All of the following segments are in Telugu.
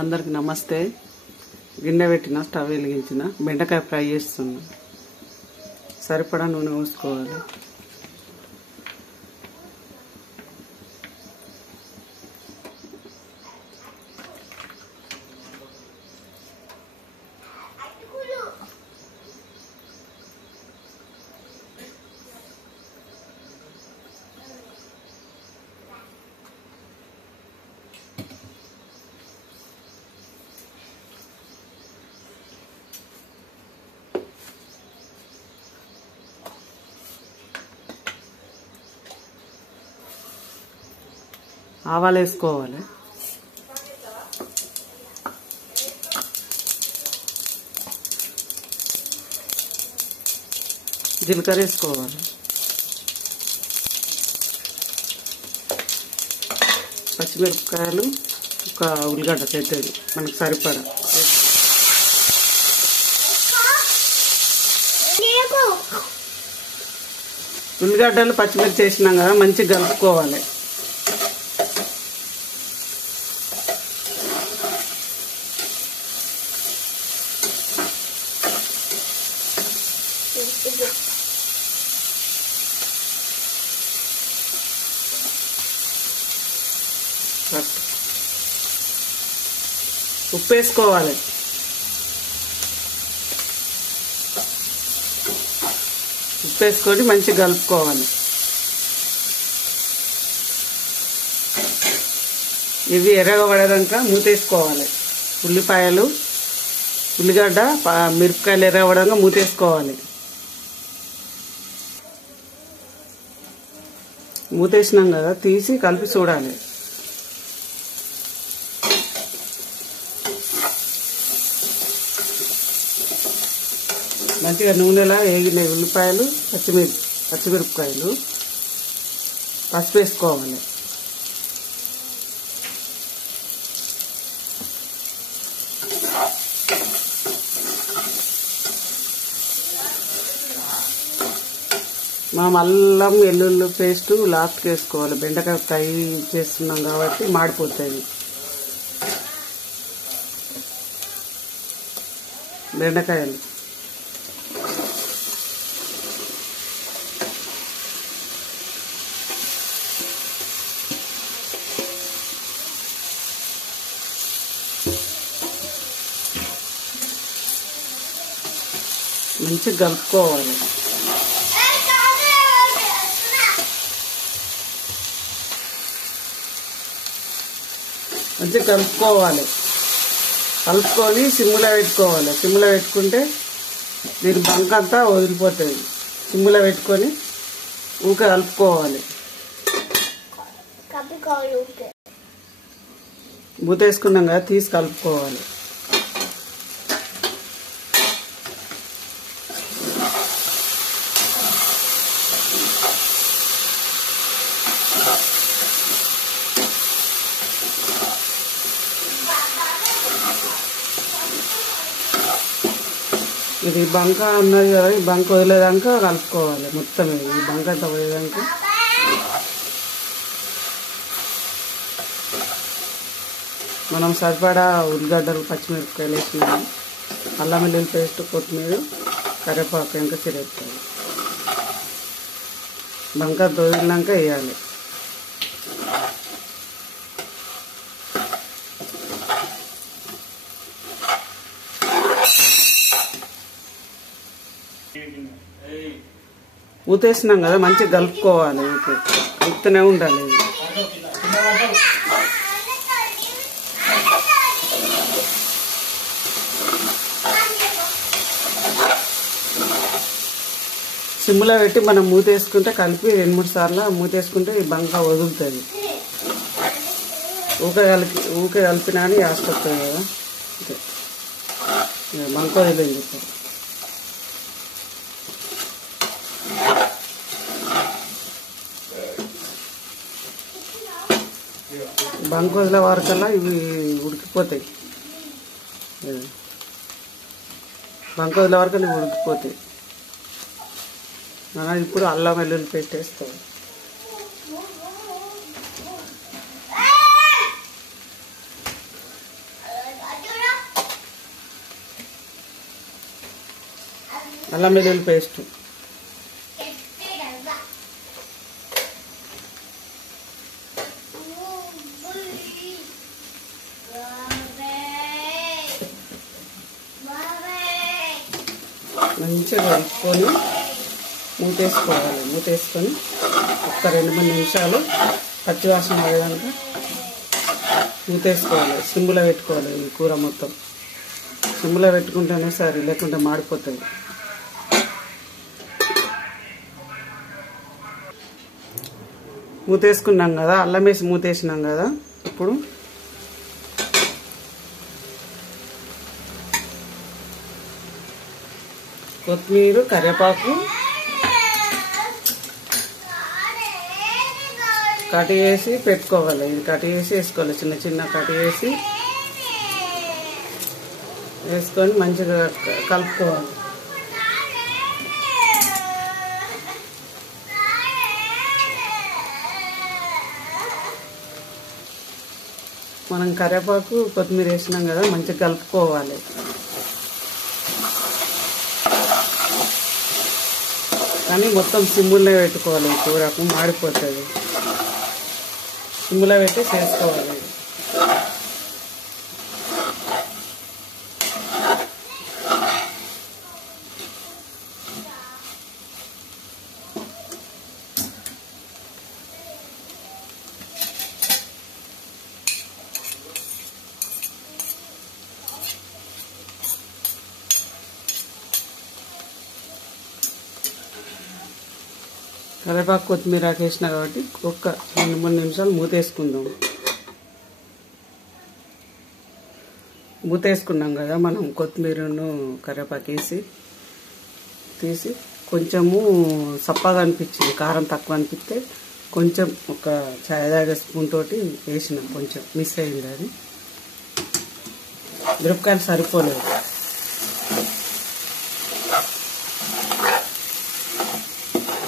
అందరికి నమస్తే. గిన్నె పెట్టిన, స్టవ్ వెలిగించిన, బెండకాయ ఫ్రై చేస్తున్నా. సరిపడా నూనె పోసుకోవాలి. ఆవాలు వేసుకోవాలి. జీలకర్ర వేసుకోవాలి. పచ్చిమిరపకాయలు, ఒక ఉల్లిగడ్డ పెద్దది మనకు సరిపడా. ఉల్లిగడ్డలు పచ్చిమిర్చి వేసినాం కదా, మంచిగా కలుపుకోవాలి. ఉప్పు వేసుకోవాలి. ఉప్పు వేసుకొని మంచిగా కలుపుకోవాలి. ఇవి ఎర్రగా పడేదాకా మూతేసుకోవాలి. ఉల్లిపాయలు, ఉల్లిగడ్డ, మిరపకాయలు ఎర్రగా పడేదాకా మూతేసుకోవాలి. మూతేసినాం కదా, తీసి కలిపి చూడాలి. మంచిగా నూనెలా వేగినాయి ఉల్లిపాయలు, పచ్చిమిరపకాయలు. పసుపు వేసుకోవాలి. మనం అల్లం వెల్లుల్లి పేస్ట్ లాస్ట్కి వేసుకోవాలి. బెండకాయ ఫ్రై చేస్తున్నాం కాబట్టి మాడిపోతాయి. బెండకాయలు మంచిగా కలుపుకోవాలి. మంచిగా కలుపుకోవాలి. కలుపుకొని సిమ్ములో పెట్టుకోవాలి. సిమ్ములో పెట్టుకుంటే దీని బంక అంతా వదిలిపోతుంది. సిమ్ములో పెట్టుకొని ఊకే కలుపుకోవాలి. మూత వేసుకున్నాం కదా, తీసి కలుపుకోవాలి. ఇది బంక ఉన్నది కదా, ఈ బంక వదిలేదాకా కలుపుకోవాలి. మొత్తం ఈ బంక అంతా వదిలేదాకా మనం సరిపడా ఉల్లిగడ్డలు, పచ్చిమిరపకాయలు వేసినాము. అల్లం వెల్లుల్లి పేస్ట్, కొత్తిమీర, కరివేపాకు ఇంకా చిరేసుకోవాలి. బంక వదిలినాక వేయాలి. ఊతేసినాం కదా, మంచిగా కలుపుకోవాలి. కలుపుతూనే ఉండాలి. సిమ్లో పెట్టి మనం మూతేసుకుంటే కలిపి 2-3 సార్లు మూతేసుకుంటే ఈ బంక వదులుతుంది. ఊకే కలిపినా అని ఆసుకొస్తుంది కదా, బంక వదిలింది. ఇప్పుడు బంక వదిలే వరకల్లా ఇవి ఉడికిపోతాయి. బంక వదిలే వరకల్లా ఇవి ఉడికిపోతాయి. ఇప్పుడు అల్లం వెల్లుల్లి పేస్ట్ వేస్తాం. అల్లం వెల్లుల్లి పేస్ట్, మంచిగా కలుపుకొని మూతేసుకోవాలి. మూతేసుకొని ఒక్క 2-3 నిమిషాలు పచ్చివాసన అయ్యేదాకా మూతేసుకోవాలి. సిమ్లో పెట్టుకోవాలి. ఈ కూర మొత్తం సిమ్లో పెట్టుకుంటేనే సరే, లేకుంటే మాడిపోతుంది. మూతేసుకున్నాం కదా, అల్లం వేసి మూతేసినాం కదా. ఇప్పుడు కొత్తిమీర, కరివేపాకు కట్ చేసి పెట్టుకోవాలి. ఇది కట్ చేసి వేసుకోవాలి. చిన్న చిన్న కట్ చేసి వేసుకొని మంచిగా కలుపుకోవాలి. మనం కరివేపాకు, కొత్తిమీర వేసినాం కదా, మంచిగా కలుపుకోవాలి. కానీ మొత్తం సిమ్ములో పెట్టుకోవాలి. కూరకు మాడిపోతుంది. సిమ్ములో పెట్టి చేసుకోవాలి. కరివేపాకు, కొత్తిమీర వేసినా కాబట్టి ఒక్క 2-3 నిమిషాలు మూతేసుకుందాం. మూతేసుకున్నాం కదా, మనం కొత్తిమీరను కరివేపాకు వేసి తీసి కొంచెము సప్పగా అనిపించింది, కారం తక్కువ అనిపిస్తే కొంచెం ఒక చాయ్ తాగే స్పూన్ తోటి వేసినాం. కొంచెం మిస్ అయింది అది. మిరపకాయలు సరిపోలేదు.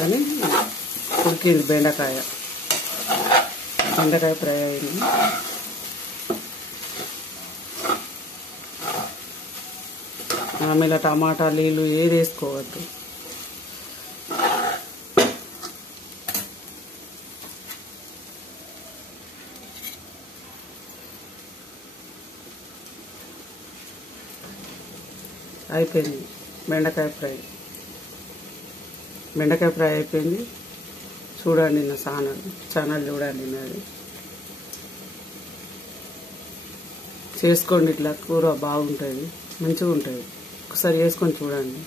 కానీ ఉడికింది. బెండకాయ ఫ్రై అయింది. ఆమెల టమాటా, నీళ్ళు ఏది వేసుకోవద్దు. అయిపోయింది బెండకాయ ఫ్రై. బెండకాయ ఫ్రై అయిపోయింది. చూడండి నా ఛానల్ చూడండి నాది. చేసుకోండి. ఇట్లా కూర బాగుంటుంది, మంచిగా ఉంటుంది. ఒకసారి వేసుకొని చూడండి.